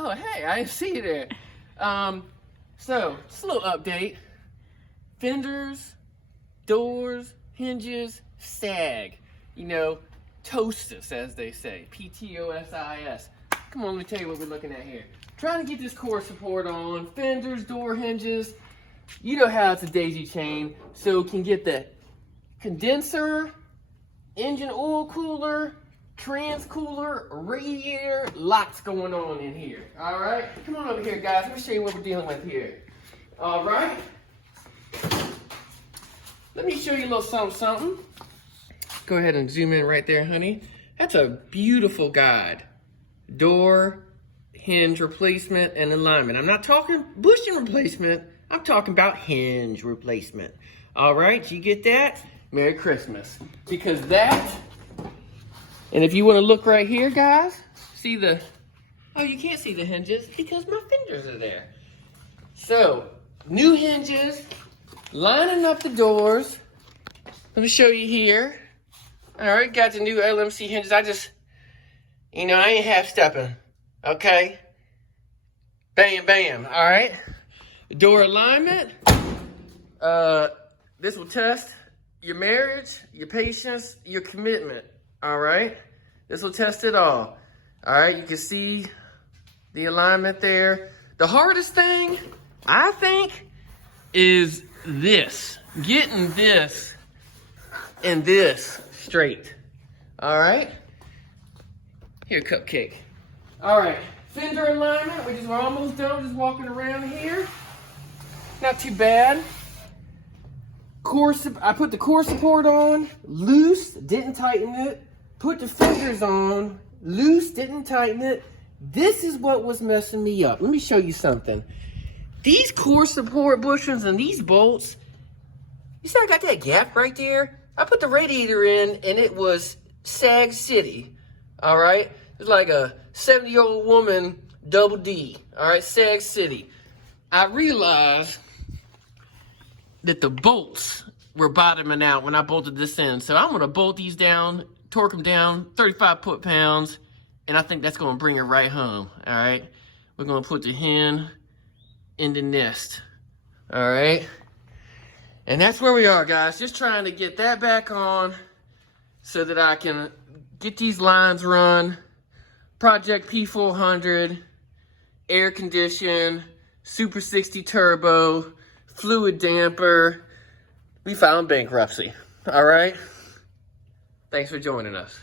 Oh, hey, I didn't see you there. So, just a little update. Fenders, doors, hinges, sag. You know, toastus, as they say. P-T-O-S-I-S. Come on, let me tell you what we're looking at here. Trying to get this core support on. Fenders, door hinges. You know how it's a daisy chain. So, can get the condenser, engine oil cooler, trans cooler, radiator, lots going on in here. All right, come on over here, guys. Let me show you what we're dealing with here. All right, let me show you a little something. Go ahead and zoom in right there, honey. That's a beautiful guide. Door, hinge replacement, and alignment. I'm not talking bushing replacement. I'm talking about hinge replacement. All right, you get that? Merry Christmas. Because that, and if you want to look right here, guys, see the, oh, you can't see the hinges because my fingers are there. So, new hinges, lining up the doors. Let me show you here. All right, got the new LMC hinges. I just, I ain't half-stepping, okay? Bam, bam, all right? Door alignment. This will test your marriage, your patience, your commitment, all right? This will test it all. All right, you can see the alignment there. The hardest thing, I think, is this. Getting this and this straight, all right? Here, cupcake. All right, fender alignment, we're almost done, just walking around here. Not too bad. I put the core support on, loose, didn't tighten it. Put the fenders on, loose, didn't tighten it. This is what was messing me up. Let me show you something. These core support bushings and these bolts, you see I got that gap right there? I put the radiator in and it was Sag City, all right? It's like a 70-year-old woman, double D, all right, Sag City. I realized that the bolts were bottoming out when I bolted this in. So I'm gonna bolt these down, torque them down, 35 foot-pounds, and I think that's gonna bring it right home, all right? We're gonna put the hen in the nest, all right? And that's where we are, guys. Just trying to get that back on so that I can get these lines run. Project P400, air condition, Super60 turbo, fluid damper. We filed bankruptcy. All right? Thanks for joining us.